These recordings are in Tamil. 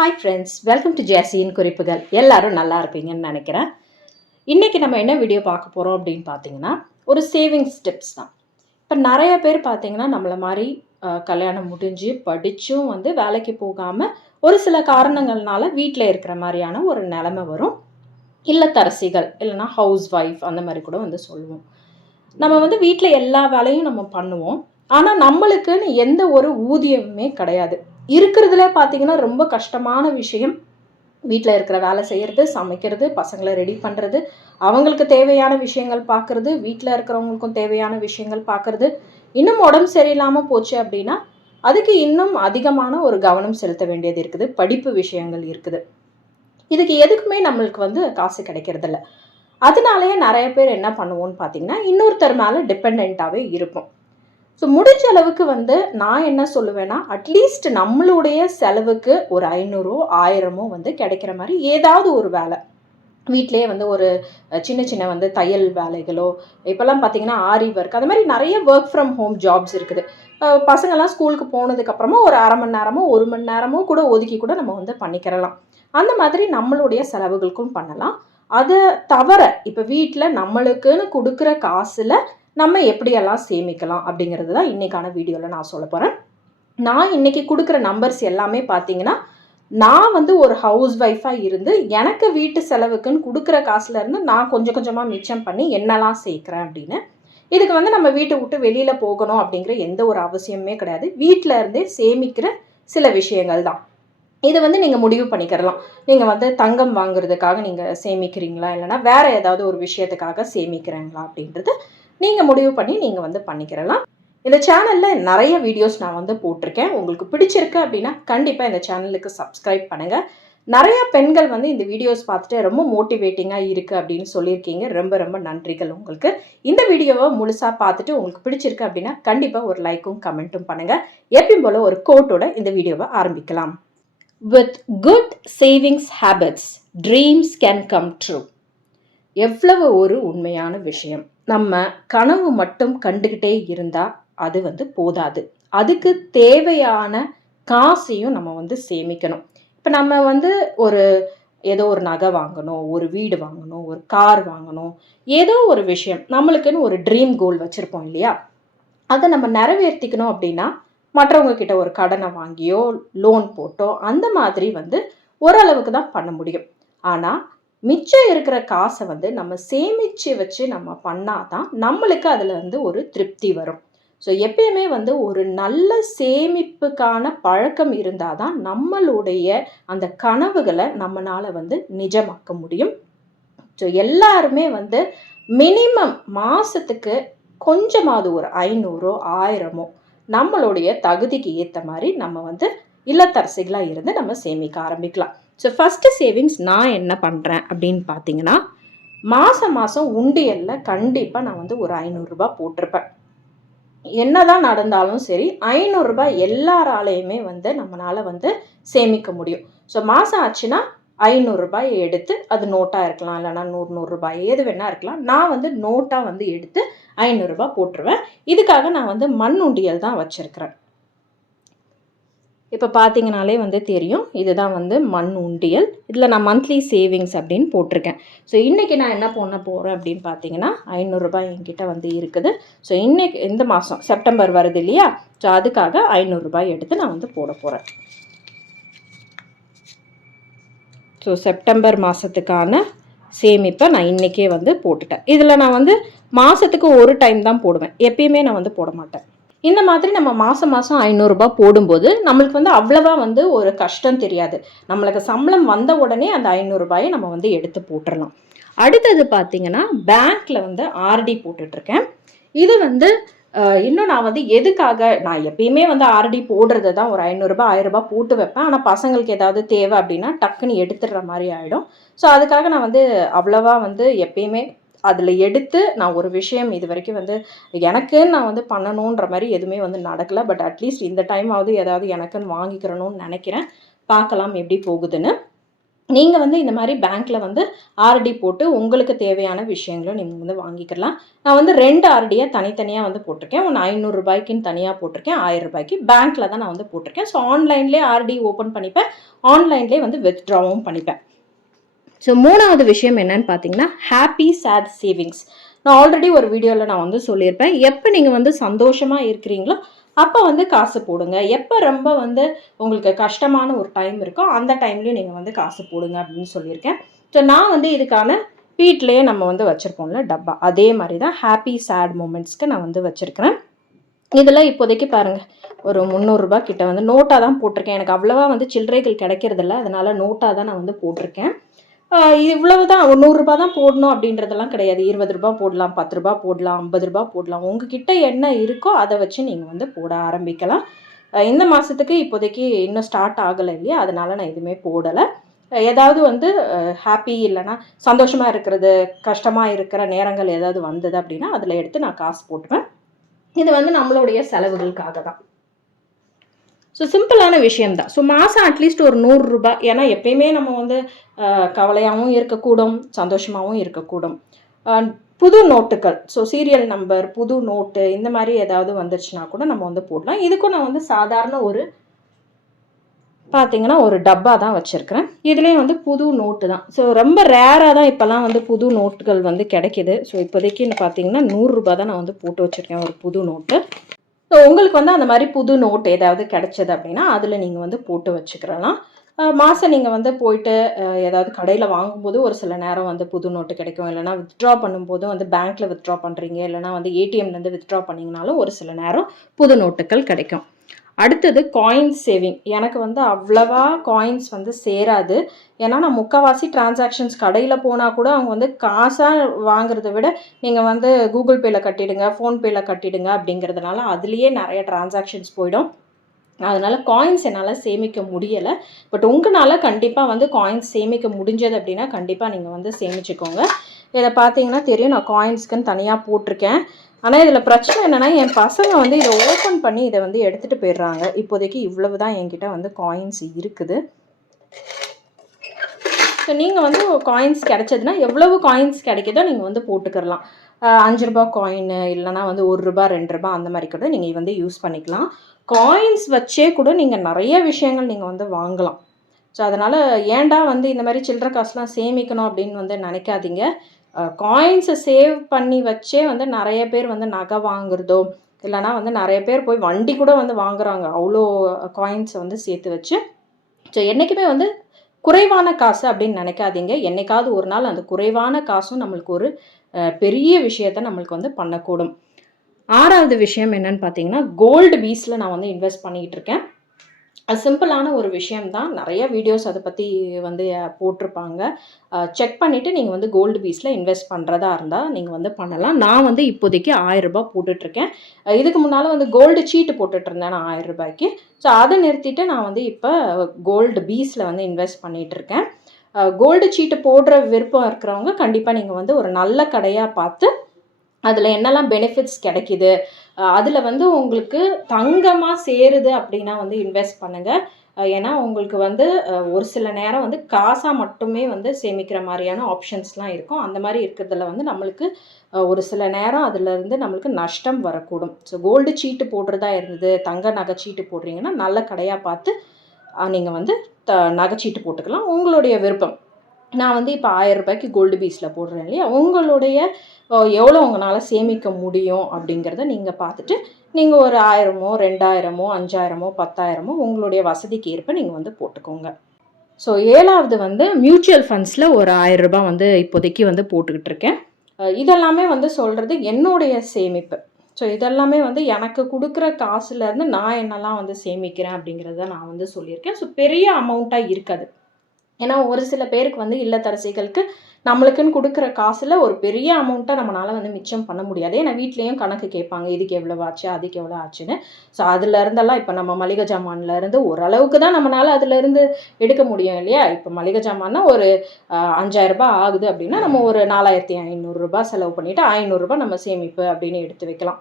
ஹாய் ஃப்ரெண்ட்ஸ், வெல்கம் டு ஜேசியின் குறிப்புகள். எல்லாரும் நல்லா இருப்பீங்கன்னு நினைக்கிறேன். இன்றைக்கி நம்ம என்ன வீடியோ பார்க்க போகிறோம் அப்படின்னு பார்த்தீங்கன்னா, ஒரு சேவிங்ஸ் டிப்ஸ் தான். இப்போ நிறைய பேர் பார்த்தீங்கன்னா நம்மளை மாதிரி கல்யாணம் முடிஞ்சு படித்தும் வேலைக்கு போகாமல் ஒரு சில காரணங்கள்னால வீட்டில் இருக்கிற மாதிரியான ஒரு நிலைமை வரும். இல்லத்தரசிகள் இல்லைன்னா ஹவுஸ் ஒய்ஃப் அந்த மாதிரி கூட சொல்லுவோம். நம்ம வீட்டில் எல்லா வேலையும் நம்ம பண்ணுவோம். ஆனால் நம்மளுக்குன்னு எந்த ஒரு ஊதியமுமே கிடையாது. இருக்கிறதுல பார்த்தீங்கன்னா ரொம்ப கஷ்டமான விஷயம் வீட்டில் இருக்கிற வேலை செய்கிறது, சமைக்கிறது, பசங்களை ரெடி பண்ணுறது, அவங்களுக்கு தேவையான விஷயங்கள் பார்க்குறது, வீட்டில் இருக்கிறவங்களுக்கும் தேவையான விஷயங்கள் பார்க்குறது. இன்னும் உடம்பு சரியில்லாமல் போச்சு அப்படின்னா அதுக்கு இன்னும் அதிகமான ஒரு கவனம் செலுத்த வேண்டியது இருக்குது. படிப்பு விஷயங்கள் இருக்குது. இதுக்கு எதுக்குமே நம்மளுக்கு காசு கிடைக்கிறதில்ல. அதனாலேயே நிறைய பேர் என்ன பண்ணுவோன்னு பார்த்தீங்கன்னா, இன்னொருத்தர் மேலே டிபெண்ட்டாகவே இருப்போம். ஸோ முடிஞ்ச அளவுக்கு நான் என்ன சொல்லுவேன்னா, அட்லீஸ்ட் நம்மளுடைய செலவுக்கு ஒரு 500 1000 கிடைக்கிற மாதிரி ஏதாவது ஒரு வேலை வீட்டிலே ஒரு சின்ன சின்ன தையல் வேலைகளோ, இப்போல்லாம் பார்த்தீங்கன்னா ஆரி ஒர்க், அது மாதிரி நிறைய ஒர்க் ஃப்ரம் ஹோம் ஜாப்ஸ் இருக்குது. பசங்கள்லாம் ஸ்கூலுக்கு போனதுக்கப்புறமா ஒரு அரை மணி நேரமோ 1 மணி நேரமோ கூட ஒதுக்கி கூட நம்ம பண்ணிக்கிறலாம். அந்த மாதிரி நம்மளுடைய செலவுகளுக்கும் பண்ணலாம். அதை தவிர இப்போ வீட்டில் நம்மளுக்குன்னு கொடுக்குற காசில் நம்ம எப்படியெல்லாம் சேமிக்கலாம் அப்படிங்கிறது தான் இன்றைக்கான வீடியோவில் நான் சொல்ல போகிறேன். நான் இன்றைக்கி கொடுக்குற நம்பர்ஸ் எல்லாமே பார்த்தீங்கன்னா, நான் ஒரு ஹவுஸ் ஒய்ஃபாக இருந்து எனக்கு வீட்டு செலவுக்குன்னு கொடுக்குற காசுலேருந்து நான் கொஞ்சம் கொஞ்சமாக மிச்சம் பண்ணி என்னெல்லாம் சேர்க்குறேன் அப்படின்னு. இதுக்கு நம்ம வீட்டை விட்டு வெளியில் போகணும் அப்படிங்கிற எந்த ஒரு அவசியமே கிடையாது. வீட்டில் இருந்தே சேமிக்கிற சில விஷயங்கள் தான். இதை நீங்கள் முடிவு பண்ணிக்கிறலாம். நீங்கள் தங்கம் வாங்குறதுக்காக நீங்கள் சேமிக்கிறீங்களா, இல்லைனா வேறு ஏதாவது ஒரு விஷயத்துக்காக சேமிக்கிறீங்களா அப்படின்றது நீங்கள் முடிவு பண்ணி நீங்கள் பண்ணிக்கிறலாம். இந்த சேனலில் நிறைய வீடியோஸ் நான் போட்டிருக்கேன். உங்களுக்கு பிடிச்சிருக்கு அப்படின்னா கண்டிப்பாக இந்த சேனலுக்கு சப்ஸ்கிரைப் பண்ணுங்கள். நிறைய பெண்கள் இந்த வீடியோஸ் பார்த்துட்டு ரொம்ப மோட்டிவேட்டிங்காக இருக்குது அப்படின்னு சொல்லியிருக்கீங்க. ரொம்ப ரொம்ப நன்றிகள் உங்களுக்கு. இந்த வீடியோவை முழுசாக பார்த்துட்டு உங்களுக்கு பிடிச்சிருக்கு அப்படின்னா கண்டிப்பாக ஒரு லைக்கும் கமெண்ட்டும் பண்ணுங்கள். எப்பயும் போல் ஒரு கோட்டோட இந்த வீடியோவை ஆரம்பிக்கலாம். With good savings habits, dreams can come true. எவ்வளவு ஒரு உண்மையான விஷயம். நம்ம கனவு மட்டும் கண்டுக்கிட்டே இருந்தால் அது போதாது. அதுக்கு தேவையான காசையும் நம்ம சேமிக்கணும். இப்போ நம்ம ஒரு ஏதோ ஒரு நகை வாங்கணும், ஒரு வீடு வாங்கணும், ஒரு கார் வாங்கணும், ஏதோ ஒரு விஷயம் நம்மளுக்குன்னு ஒரு ட்ரீம் கோல் வச்சுருப்போம் இல்லையா? அதை நம்ம நிறைவேற்றிக்கணும் அப்படின்னா மற்றவங்க கிட்ட ஒரு கடனை வாங்கியோ லோன் போட்டோ அந்த மாதிரி ஓரளவுக்கு தான் பண்ண முடியும். ஆனால் மிச்சம் இருக்கிற காசை நம்ம சேமித்து வச்சு நம்ம பண்ணாதான் நம்மளுக்கு அதில் ஒரு திருப்தி வரும். ஸோ எப்பயுமே ஒரு நல்ல சேமிப்புக்கான பழக்கம் இருந்தால் தான் நம்மளுடைய அந்த கனவுகளை நம்மளால் நிஜமாக்க முடியும். ஸோ எல்லாருமே மினிமம் மாதத்துக்கு கொஞ்சமாவது ஒரு 500 1000 நம்மளுடைய தகுதிக்கு ஏற்ற மாதிரி நம்ம இல்லத்தரசிகளாக இருந்து நம்ம சேமிக்க ஆரம்பிக்கலாம். ஸோ ஃபஸ்ட்டு சேவிங்ஸ் நான் என்ன பண்ணுறேன் அப்படின்னு பார்த்தீங்கன்னா, மாதம் உண்டியலில் கண்டிப்பாக நான் ஒரு 500 ரூபாய் போட்டிருப்பேன். என்ன தான் நடந்தாலும் சரி 500 ரூபாய் எல்லாராலையுமே நம்மளால் சேமிக்க முடியும். ஸோ மாதம் ஆச்சுன்னா 500 ரூபாயை எடுத்து, அது நோட்டாக இருக்கலாம், இல்லைனா 100 ரூபாய் எது வேணா இருக்கலாம். நான் நோட்டாக எடுத்து 500 ரூபாய் போட்டுருவேன். இதுக்காக நான் மண் உண்டியல் தான் வச்சுருக்கிறேன். இப்போ பார்த்தீங்கனாலே தெரியும், இதுதான் மண் உண்டியல். இதில் நான் மந்த்லி சேவிங்ஸ் அப்படின்னு போட்டிருக்கேன். ஸோ இன்றைக்கி நான் என்ன பண்ண போகிறேன் அப்படின்னு பார்த்தீங்கன்னா, 500 ரூபாய் என்கிட்ட இருக்குது. ஸோ இன்றைக்கி இந்த மாதம் செப்டம்பர் வருது இல்லையா? ஸோ அதுக்காக 500 ரூபாய் எடுத்து நான் போட போகிறேன். ஸோ செப்டம்பர் மாதத்துக்கான சேமிப்பை நான் இன்றைக்கே போட்டுட்டேன். இதில் நான் மாதத்துக்கு ஒரு டைம் தான் போடுவேன். எப்பயுமே நான் போட மாட்டேன். இந்த மாதிரி நம்ம மாதம் 500 ரூபாய் போடும்போது நம்மளுக்கு அவ்வளவா ஒரு கஷ்டம் தெரியாது. நம்மளுக்கு சம்பளம் வந்த உடனே அந்த 500 ரூபாயை நம்ம எடுத்து போட்டுடலாம். அடுத்தது பார்த்திங்கன்னா, பேங்க்கில் ஆர்டி போட்டுட்ருக்கேன். இது இன்னும் நான் எதுக்காக நான் எப்பயுமே ஆர்டி போடுறது தான் ஒரு 500 ரூபாய் 1000 ரூபாய் போட்டு வைப்பேன். ஆனால் பசங்களுக்கு ஏதாவது தேவை அப்படின்னா டக்குன்னு எடுத்துடுற மாதிரி ஆகிடும். ஸோ அதுக்காக நான் அவ்வளவா எப்பயுமே அதில் எடுத்து நான் ஒரு விஷயம் இது வரைக்கும் எனக்குன்னு நான் பண்ணணுன்ற மாதிரி எதுவுமே நடக்கலை. பட் அட்லீஸ்ட் இந்த டைமாவது ஏதாவது எனக்குன்னு வாங்கிக்கிறணும்னு நினைக்கிறேன். பார்க்கலாம் எப்படி போகுதுன்னு. நீங்கள் வந்து இந்த மாதிரி பேங்க்கில் வந்து ஆர்டி போட்டு உங்களுக்கு தேவையான விஷயங்களும் நீங்கள் வந்து வாங்கிக்கலாம். நான் வந்து 2 ஆர்டியாக தனித்தனியாக வந்து போட்டிருக்கேன். ஒன்று 500 ரூபாய்க்குன்னு தனியாக போட்டிருக்கேன், 1000 ரூபாய்க்கு பேங்க்கில் தான் நான் வந்து போட்டிருக்கேன். ஸோ ஆன்லைன்லேயே ஆர்டி ஓப்பன் பண்ணிப்பேன், ஆன்லைன்லேயே வந்து வித்ட்ராவும் பண்ணிப்பேன். ஸோ 3வது விஷயம் என்னன்னு பார்த்தீங்கன்னா, ஹாப்பி சேட் சேவிங்ஸ். நான் ஆல்ரெடி ஒரு வீடியோவில் நான் வந்து சொல்லியிருப்பேன், எப்போ நீங்கள் வந்து சந்தோஷமாக இருக்கிறீங்களோ அப்போ வந்து காசு போடுங்க, எப்போ ரொம்ப வந்து உங்களுக்கு கஷ்டமான ஒரு டைம் இருக்கோ அந்த டைம்லேயும் நீங்கள் வந்து காசு போடுங்க அப்படின்னு சொல்லியிருக்கேன். ஸோ நான் வந்து இதுக்கான வீட்லேயே நம்ம வந்து வச்சுருப்போம்ல டப்பா, அதே மாதிரி தான் ஹாப்பி சேட் மூமெண்ட்ஸ்க்கு நான் வந்து வச்சுருக்கிறேன். இதில் இப்போதைக்கு பாருங்கள், ஒரு 300 ரூபாய் கிட்ட வந்து நோட்டாக தான் போட்டிருக்கேன். எனக்கு அவ்வளோவா வந்து சில்லறைகள் கிடைக்கிறதில்ல, அதனால் நோட்டாக தான் நான் வந்து போட்டிருக்கேன். இவ்வளவு தான், ஒரு 100 ரூபாய் தான் போடணும் அப்படின்றதெல்லாம் கிடையாது. 20 ரூபாய் போடலாம், 10 ரூபாய் போடலாம், 50 ரூபாய் போடலாம். உங்ககிட்ட என்ன இருக்கோ அதை வச்சு நீங்கள் வந்து போட ஆரம்பிக்கலாம். இந்த மாதத்துக்கு இப்போதைக்கு இன்னும் ஸ்டார்ட் ஆகலை இல்லையா, அதனால் நான் எதுவுமே போடலை. ஏதாவது வந்து ஹாப்பி இல்லைன்னா சந்தோஷமாக இருக்கிறது, கஷ்டமாக இருக்கிற நேரங்கள் ஏதாவது வந்தது அப்படின்னா அதில் எடுத்து நான் காசு போட்டுவேன். இது வந்து நம்மளுடைய செலவுகளுக்காக தான். ஸோ சிம்பிளான விஷயம்தான். ஸோ மாதம் அட்லீஸ்ட் ஒரு 100 ரூபாய், ஏன்னா எப்பயுமே நம்ம வந்து கவலையாகவும் இருக்கக்கூடும், சந்தோஷமாகவும் இருக்கக்கூடும். புது நோட்டுகள், ஸோ சீரியல் நம்பர், புது நோட்டு இந்த மாதிரி ஏதாவது வந்துருச்சுன்னா கூட நம்ம வந்து போடலாம். இதுக்கும் நான் வந்து சாதாரண ஒரு பார்த்தீங்கன்னா ஒரு டப்பா தான் வச்சுருக்கிறேன். இதுலேயும் வந்து புது நோட்டு தான். ஸோ ரொம்ப ரேராக தான் இப்போல்லாம் வந்து புது நோட்டுகள் வந்து கிடைக்கிது. ஸோ இப்போதைக்கு பார்த்தீங்கன்னா 100 ரூபாய் தான் நான் வந்து போட்டு வச்சுருக்கேன் ஒரு புது நோட்டு. ஸோ உங்களுக்கு வந்து அந்த மாதிரி புது நோட் ஏதாவது கிடைச்சது அப்படின்னா அதில் நீங்கள் வந்து போட்டு வச்சுக்கிறலாம். மாதம் நீங்கள் வந்து போயிட்டு ஏதாவது கடையில் வாங்கும்போது ஒரு சில நேரம் வந்து புது நோட்டு கிடைக்கும், இல்லைனா வித்ட்ரா பண்ணும்போது வந்து பேங்க்கில் வித்ட்ரா பண்ணுறீங்க, இல்லைனா வந்து ஏடிஎம்லேருந்து வித்ட்ரா பண்ணிங்கனாலும் ஒரு சில நேரம் புது நோட்டுகள் கிடைக்கும். அடுத்தது காயின்ஸ் சேவிங். எனக்கு வந்து அவ்வளவா காயின்ஸ் வந்து சேராது. ஏன்னா நான் முக்கால்வாசி டிரான்சாக்ஷன்ஸ் கடையில் போனால் கூட அவங்க வந்து காசாக வாங்குறத விட நீங்கள் வந்து கூகுள் பேயில் கட்டிடுங்க, ஃபோன்பேயில் கட்டிடுங்க அப்படிங்கிறதுனால அதுலேயே நிறைய டிரான்சாக்ஷன்ஸ் போயிடும். அதனால் காயின்ஸ் என்னால் சேமிக்க முடியலை. பட் உங்களால் கண்டிப்பாக வந்து காயின்ஸ் சேமிக்க முடிஞ்சது அப்படின்னா கண்டிப்பாக நீங்கள் வந்து சேமிச்சுக்கோங்க. இதை பார்த்தீங்கன்னா தெரியும், நான் காயின்ஸ்க்குன்னு தனியாக போட்டிருக்கேன். ஆனால் இதில் பிரச்சனை என்னென்னா, என் பசங்க வந்து இதை ஓப்பன் பண்ணி இதை வந்து எடுத்துகிட்டு போயிடுறாங்க. இப்போதைக்கு இவ்வளவு தான் என்கிட்ட வந்து காயின்ஸ் இருக்குது. ஸோ நீங்கள் வந்து காயின்ஸ் கிடைச்சதுன்னா எவ்வளவு காயின்ஸ் கிடைக்குதோ நீங்கள் வந்து போட்டுக்கிறலாம். 5 ரூபாய் காயின், இல்லைனா வந்து 1 ரூபாய் 2 ரூபாய் அந்த மாதிரி கூட நீங்கள் வந்து யூஸ் பண்ணிக்கலாம். காயின்ஸ் வச்சே கூட நீங்கள் நிறைய விஷயங்கள் நீங்கள் வந்து வாங்கலாம். ஸோ அதனால் ஏன்டா வந்து இந்த மாதிரி சில்லறை காசுலாம் சேமிக்கணும் அப்படின்னு வந்து நினைக்காதீங்க. காயின்ஸை சேவ் பண்ணி வச்சே வந்து நிறைய பேர் வந்து நகை வாங்குறதோ, இல்லைனா வந்து நிறைய பேர் போய் வண்டி கூட வந்து வாங்குறாங்க அவ்வளோ காயின்ஸை வந்து சேர்த்து வச்சு. ஸோ என்றைக்குமே வந்து குறைவான காசு அப்படின்னு நினைக்காதீங்க. என்றைக்காவது ஒரு நாள் அந்த குறைவான காசும் நம்மளுக்கு ஒரு பெரிய விஷயத்தை நம்மளுக்கு வந்து பண்ணக்கூடும். 6வது விஷயம் என்னன்னு பார்த்தீங்கன்னா, கோல்டு பீஸில் நான் வந்து இன்வெஸ்ட் பண்ணிக்கிட்டு இருக்கேன். அது சிம்பிளான ஒரு விஷயம்தான். நிறைய வீடியோஸ் அதை பற்றி வந்து போட்டிருப்பாங்க. செக் பண்ணிவிட்டு நீங்கள் வந்து கோல்டு பீஸில் இன்வெஸ்ட் பண்ணுறதா இருந்தால் நீங்கள் வந்து பண்ணலாம். நான் வந்து இப்போதைக்கு 1000 ரூபாய் போட்டுட்ருக்கேன். இதுக்கு முன்னால் வந்து கோல்டு சீட்டு போட்டுட்ருந்தேன் நான் 1000 ரூபாய்க்கு. ஸோ அதை நிறுத்திட்டு நான் வந்து இப்போ கோல்டு பீஸில் வந்து இன்வெஸ்ட் பண்ணிகிட்ருக்கேன். கோல்டு சீட்டு போடுற விருப்பம் இருக்கிறவங்க கண்டிப்பாக நீங்கள் வந்து ஒரு நல்ல கடையாக பார்த்து அதில் என்னெல்லாம் பெனிஃபிட்ஸ் கிடைக்கிது, அதில் வந்து உங்களுக்கு தங்கமாக சேருது அப்படின்னா வந்து இன்வெஸ்ட் பண்ணுங்கள். ஏன்னா உங்களுக்கு வந்து ஒரு சில நேரம் வந்து காசாக மட்டுமே வந்து சேமிக்கிற மாதிரியான ஆப்ஷன்ஸ்லாம் இருக்கும். அந்த மாதிரி இருக்கிறதுல வந்து நம்மளுக்கு ஒரு சில நேரம் அதிலேருந்து நம்மளுக்கு நஷ்டம் வரக்கூடும். ஸோ கோல்டு சீட்டு போடுறதா இருந்தது, தங்க நகைச்சீட்டு போடுறீங்கன்னா நல்ல கடையாக பார்த்து நீங்கள் வந்து நகைச்சீட்டு போட்டுக்கலாம், உங்களுடைய விருப்பம். நான் வந்து இப்போ 1000 ரூபாய்க்கு கோல்டு பீஸில் போடுறேன் இல்லையா, உங்களுடைய எவ்வளோ உங்களால் சேமிக்க முடியும் அப்படிங்கிறத நீங்கள் பார்த்துட்டு நீங்கள் ஒரு 1000மோ 2000மோ 5000மோ 10,000மோ உங்களுடைய வசதிக்கு ஏற்ப நீங்கள் வந்து போட்டுக்கோங்க. ஸோ 7வது வந்து மியூச்சுவல் ஃபண்ட்ஸில் ஒரு 1000 ரூபாய் வந்து இப்போதைக்கு வந்து போட்டுக்கிட்டு இருக்கேன். இதெல்லாமே வந்து சொல்கிறது என்னுடைய சேமிப்பு. ஸோ இதெல்லாமே வந்து எனக்கு கொடுக்குற காசுலேருந்து நான் என்னெல்லாம் வந்து சேமிக்கிறேன் அப்படிங்கிறத நான் வந்து சொல்லியிருக்கேன். ஸோ பெரிய அமௌண்ட்டாக இருக்காது. ஏன்னா ஒரு சில பேருக்கு வந்து இல்லத்தரசிகளுக்கு நம்மளுக்குன்னு கொடுக்குற காசில் ஒரு பெரிய அமௌண்ட்டை நம்மளால் வந்து மிச்சம் பண்ண முடியாது. ஏன்னா வீட்லேயும் கணக்கு கேட்பாங்க, இதுக்கு எவ்வளோ ஆச்சு, அதுக்கு எவ்வளோ ஆச்சுன்னு. ஸோ அதுலேருந்தெல்லாம் இப்போ நம்ம மளிகை ஜாமான்லேருந்து ஓரளவுக்கு தான் நம்மளால் அதுலேருந்து எடுக்க முடியும் இல்லையா. இப்போ மளிகை ஜாமான்னா ஒரு 5000 ரூபாய் ஆகுது அப்படின்னா நம்ம ஒரு 4500 ரூபாய் செலவு பண்ணிவிட்டு 500 ரூபாய் நம்ம சேமிப்பு அப்படின்னு எடுத்து வைக்கலாம்.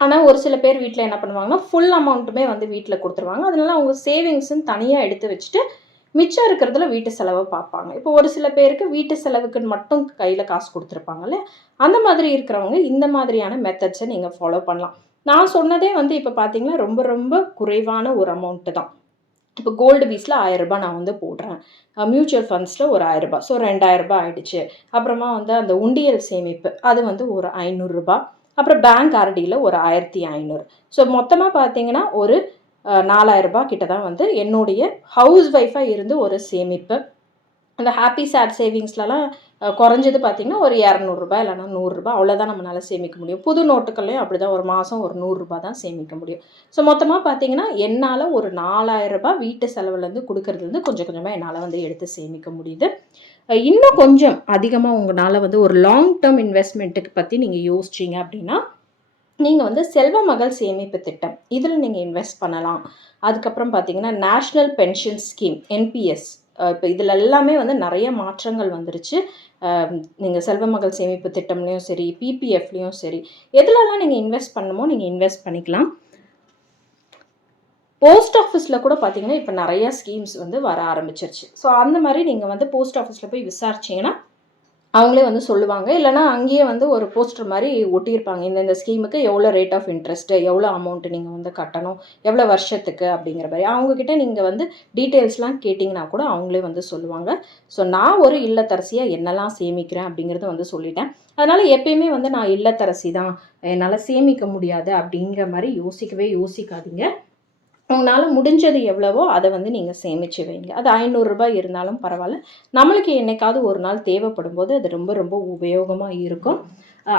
ஆனால் ஒரு சில பேர் வீட்டில் என்ன பண்ணுவாங்கன்னா ஃபுல் அமௌண்ட்டுமே வந்து வீட்டில் கொடுத்துருவாங்க. அதனால அவங்க சேவிங்ஸ்ன்னு தனியாக எடுத்து வச்சுட்டு மிச்சம் இருக்கிறதுல வீட்டு செலவை பார்ப்பாங்க. இப்போ ஒரு சில பேருக்கு வீட்டு செலவுக்குன்னு மட்டும் கையில் காசு கொடுத்துருப்பாங்கல்ல, அந்த மாதிரி இருக்கிறவங்க இந்த மாதிரியான மெத்தட்ஸை நீங்கள் ஃபாலோ பண்ணலாம். நான் சொன்னதே வந்து இப்போ பார்த்தீங்கன்னா ரொம்ப ரொம்ப குறைவான ஒரு அமௌண்ட்டு தான். இப்போ கோல்டு பீஸில் ரூ. 1000 நான் வந்து போடுறேன். மியூச்சுவல் ஃபண்ட்ஸில் ஒரு ரூ. 1000. ஸோ ரூ. 2000 ஆயிடுச்சு. அப்புறமா வந்து அந்த உண்டியல் சேமிப்பு அது வந்து ஒரு ரூ. 500. அப்புறம் பேங்க் ஆர்டியில் ஒரு 1500. ஸோ மொத்தமாக பார்த்தீங்கன்னா ஒரு ரூ. 4000 கிட்ட தான் வந்து என்னுடைய ஹவுஸ் ஒய்ஃபாக இருந்து ஒரு சேமிப்பு. அந்த ஹாப்பி சேட் சேவிங்ஸ்லலாம் குறைஞ்சது பார்த்திங்கன்னா ஒரு ரூ. 200 இல்லைனா ரூ. 100 அவ்வளோதான் நம்மளால் சேமிக்க முடியும். புது நோட்டுக்கள்லையும் அப்படி தான் ஒரு மாதம் ஒரு ரூ. 100 தான் சேமிக்க முடியும். ஸோ மொத்தமாக பார்த்திங்கன்னா என்னால் ஒரு ரூ. 4000 வீட்டு செலவுலேருந்து கொடுக்கறதுலேருந்து கொஞ்சம் கொஞ்சமாக என்னால் வந்து எடுத்து சேமிக்க முடியுது. இன்னும் கொஞ்சம் அதிகமாக உங்களால் வந்து ஒரு லாங் டேர்ம் இன்வெஸ்ட்மெண்ட்டுக்கு பற்றி நீங்கள் யோசிச்சிங்க அப்படின்னா நீங்கள் வந்து செல்வ மகள் சேமிப்பு திட்டம் இதில் நீங்கள் இன்வெஸ்ட் பண்ணலாம். அதுக்கப்புறம் பார்த்தீங்கன்னா நேஷ்னல் பென்ஷன் ஸ்கீம் என்பிஎஸ் இப்போ இதில் எல்லாமே வந்து நிறைய மாற்றங்கள் வந்துருச்சு. நீங்கள் செல்வ மகள் சேமிப்பு திட்டம்லேயும் சரி, பிபிஎஃப்லேயும் சரி, எதுலலாம் நீங்கள் இன்வெஸ்ட் பண்ணணுமோ நீங்கள் இன்வெஸ்ட் பண்ணிக்கலாம். போஸ்ட் ஆஃபீஸில் கூட பார்த்தீங்கன்னா இப்போ நிறையா ஸ்கீம்ஸ் வந்து வர ஆரம்பிச்சிருச்சு. ஸோ அந்த மாதிரி நீங்கள் வந்து போஸ்ட் ஆஃபீஸில் போய் விசாரிச்சிங்கன்னா அவங்களே வந்து சொல்லுவாங்க. இல்லைனா அங்கேயே வந்து ஒரு போஸ்டர் மாதிரி ஒட்டியிருப்பாங்க. இந்த ஸ்கீமுக்கு எவ்வளோ ரேட் ஆஃப் இன்ட்ரெஸ்ட்டு, எவ்வளோ அமௌண்ட்டு நீங்கள் வந்து கட்டணும், எவ்வளோ வருஷத்துக்கு அப்படிங்கிற மாதிரி அவங்கக்கிட்ட நீங்கள் வந்து டீட்டெயில்ஸ்லாம் கேட்டிங்கன்னா கூட அவங்களே வந்து சொல்லுவாங்க. ஸோ நான் ஒரு இல்லத்தரசியாக என்னெல்லாம் சேமிக்கிறேன் அப்படிங்கிறத வந்து சொல்லிட்டேன். அதனால் எப்பயுமே வந்து நான் இல்லத்தரசி தான், என்னால் சேமிக்க முடியாது அப்படிங்கிற மாதிரி யோசிக்காதீங்க. உங்களால் முடிஞ்சது எவ்வளவோ அதை வந்து நீங்கள் சேமித்து வைங்க. அது ரூ. 500 இருந்தாலும் பரவாயில்ல. நம்மளுக்கு என்னைக்காவது ஒரு நாள் தேவைப்படும் போது அது ரொம்ப ரொம்ப உபயோகமாக இருக்கும்.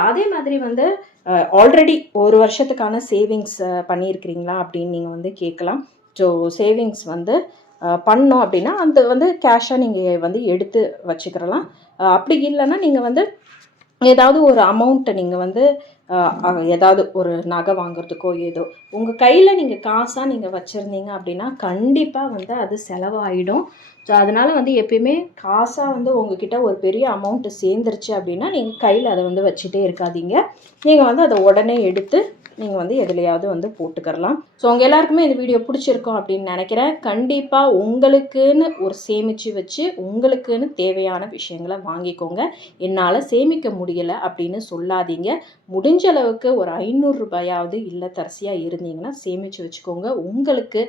அதே மாதிரி வந்து ஆல்ரெடி ஒரு வருஷத்துக்கான சேவிங்ஸ் பண்ணியிருக்கிறீங்களா அப்படின்னு நீங்கள் வந்து கேட்கலாம். ஸோ சேவிங்ஸ் வந்து பண்ணோம் அப்படின்னா அந்த வந்து கேஷாக நீங்கள் வந்து எடுத்து வச்சுக்கிறலாம். அப்படி இல்லைன்னா நீங்கள் வந்து ஏதாவது ஒரு அமௌண்ட்டை நீங்கள் வந்து ஏதாவது ஒரு நகை வாங்குறதுக்கோ ஏதோ உங்கள் கையில் நீங்கள் காசாக நீங்கள் வச்சுருந்தீங்க அப்படின்னா கண்டிப்பாக வந்து அது செலவாயிடும். ஸோ அதனால் வந்து எப்பயுமே காசாக வந்து உங்ககிட்ட ஒரு பெரிய அமௌண்ட்டு சேர்ந்துருச்சு அப்படின்னா நீங்கள் கையில் அதை வந்து வச்சுட்டே இருக்காதீங்க. நீங்கள் வந்து அதை உடனே எடுத்து நீங்கள் வந்து எதுலையாவது வந்து போட்டுக்கிறலாம். ஸோ உங்கள் எல்லாருக்குமே இந்த வீடியோ பிடிச்சிருக்கோம் அப்படின்னு நினைக்கிறேன். கண்டிப்பாக உங்களுக்குன்னு ஒரு சேமித்து வச்சு உங்களுக்குன்னு தேவையான விஷயங்களை வாங்கிக்கோங்க. என்னால் சேமிக்க முடியலை அப்படின்னு சொல்லாதீங்க. முடிஞ்ச அளவுக்கு ஒரு ரூ. 500 இல்லத்தரசியாக இருந்தீங்கன்னா சேமித்து வச்சுக்கோங்க. உங்களுக்கு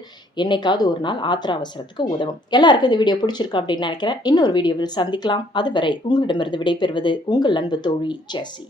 என்னைக்காவது ஒரு நாள் ஆத்திர அவசரத்துக்கு உதவும். எல்லாருக்கும் இந்த வீடியோ பிடிச்சிருக்கோம் அப்படின்னு நினைக்கிறேன். இன்னொரு வீடியோவில் சந்திக்கலாம். அதுவரை உங்களிடமிருந்து விடைபெறுவது உங்கள் அன்பு தோழி ஜெசி.